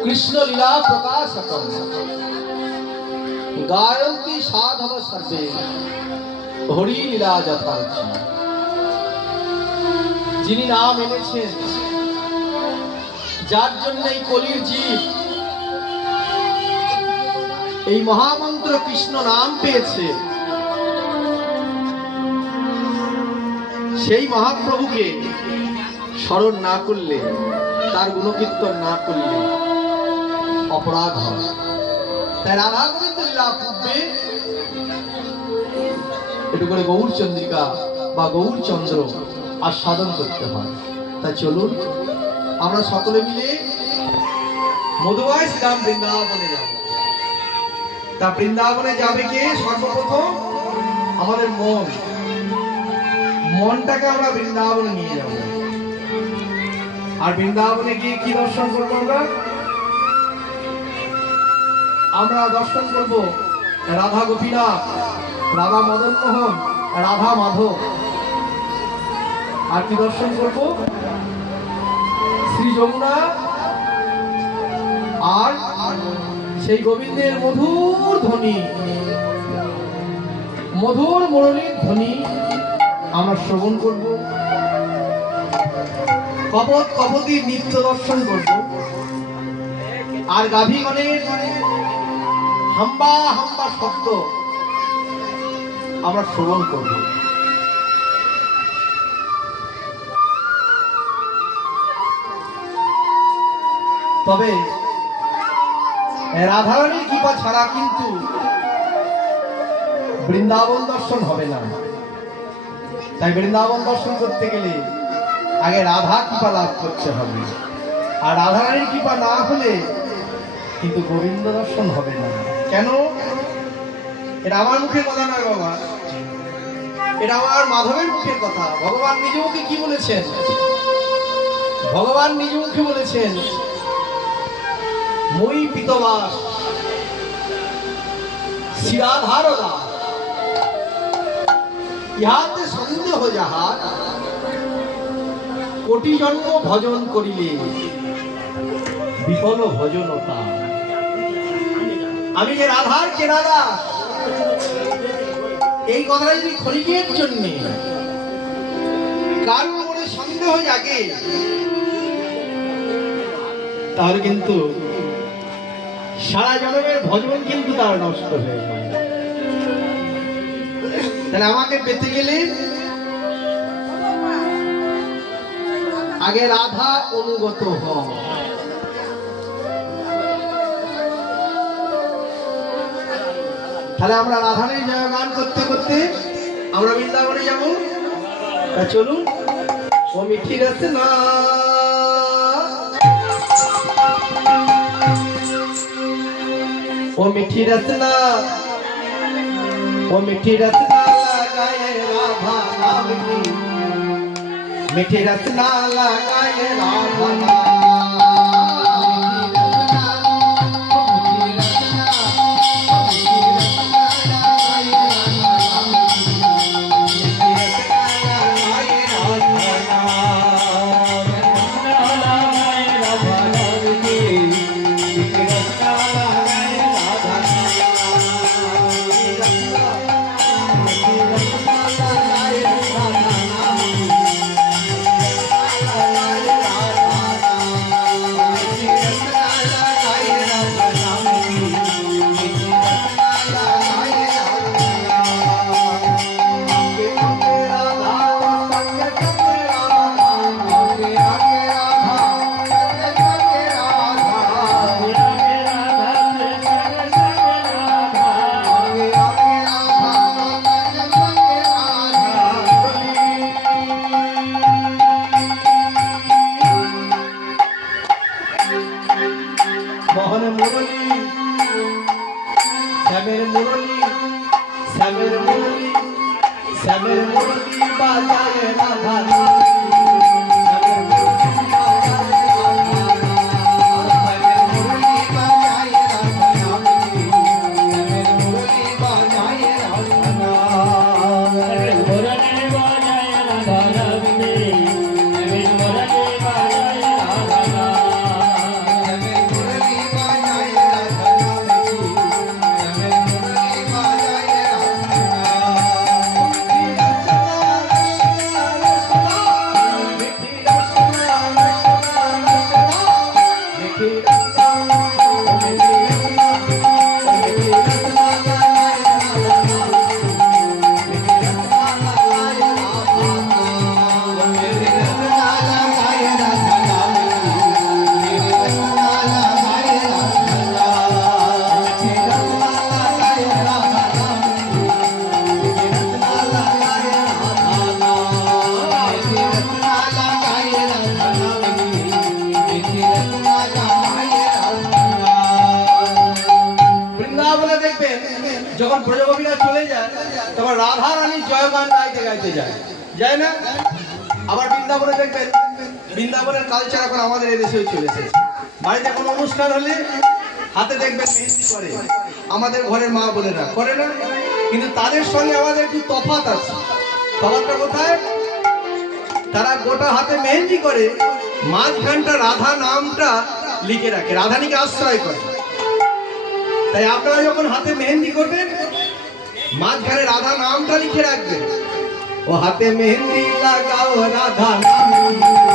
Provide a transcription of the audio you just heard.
कृष्ण लीला प्रकाशकम गायन्ति साधव सर्वे हरि लीला যথার্থ। যিনি নাম এনেছেন, যার জন্য এই কলির জীব এই মহামন্ত্র কৃষ্ণ নাম পেয়েছে, সেই মহাপ্রভুকে স্মরণ না করলে, তার গুণকীর্তন না করলে অপরাধ হয়। তাই রাধা গোবিন্দ লীলা পূর্বে একটু করে গৌর চন্দ্রিকা বা গৌর চন্দ্র আস্বাদন করতে হয়। তাই চলুন আমরা সকলে মিলে মধুময় শ্রীরাম বৃন্দাবনে যাব। তা বৃন্দাবনে যাবে কে? সর্বপ্রথম আমাদের মনটাকে আমরা বৃন্দাবনে নিয়ে যাব। আর বৃন্দাবনে গিয়ে কি দর্শন করবো? আমরা দর্শন করব রাধা গোপীনাথ, রাধা মদন মোহন, রাধা মাধব। আর কি দর্শন করব? শ্রী যমুনা আর সেই গোবিন্দের মধুর ধ্বনি, মধুর মুরলীর ধ্বনি আমরা শ্রবণ করব। কপট কপতির নৃত্য দর্শন করব। আর গাভীগণের হাম্বা হাম্বা শব্দ আমরা শ্রবণ করব। তবে রাধারানীর কৃপা ছাড়া কিন্তু বৃন্দাবন দর্শন হবে না। তাই বৃন্দাবন দর্শন করতে গেলে আগে রাধা কৃপা লাভ করতে হবে। আর রাধারানীর কৃপা না হলে কিন্তু গোবিন্দ দর্শন হবে না। কেন? এটা আমার মুখের কথা নয় বাবা, এটা আমার মাধবের মুখের কথা। ভগবান নিজ মুখে কি বলেছেন? ভগবান নিজ মুখে বলেছেন, মই পিতবাস শিরাধার দাস, ইহাতে সন্দেহ যাহার, কোটি জন্ম ভজন করিলে বিফল ভজনতা। আমি যে রাধার কেনা দাস, এই কথাটা যদি ক্ষণিকের জন্য কারো মনে সন্দেহ জাগে, তাহলে কিন্তু সারা জন্মের ভজন কিন্তু তার নষ্ট হয়ে যায়। তাহলে আমাকে পেতে গেলে আগে রাধা অনুগত হও। তাহলে আমরা রাধারানীর জয়গান করতে করতে আমরা বৃন্দাবনে যাব। তা চলুন। ও মিঠি রসনা, ও মিঠি রসনা, ও মিঠি রসনা लगाए राधा नाम की, मिठी रसना लगाए राधा नाम। ব্রজগোপীরা চলে যায় তখন রাধা রানীর জয়গান গাইতে গাইতে যায়, যায় না? আবার বৃন্দাবনে দেখবেন, বৃন্দাবনের কালচার এখন আমাদের এদেশেও চলে এসেছে। বাড়িতে কোনো অনুষ্ঠান হলে হাতে দেখবেন মেহেন্দি করে, আমাদের ঘরের মা বোনেরা করে না? কিন্তু তাদের সঙ্গে আমাদের একটু তফাৎ আছে। তফাৎটা কোথায়? তারা গোটা হাতে মেহেন্দি করে, মাঝখানটা রাধা নামটা লিখে রাখে, রাধানীকে আশ্রয় করে। তাই আপনারা যখন হাতে মেহেন্দি করবেন মাঝখানে রাধা নামটা লিখে রাখবেন। ও হাতে মেহেন্দি লাগাও রাধা নাম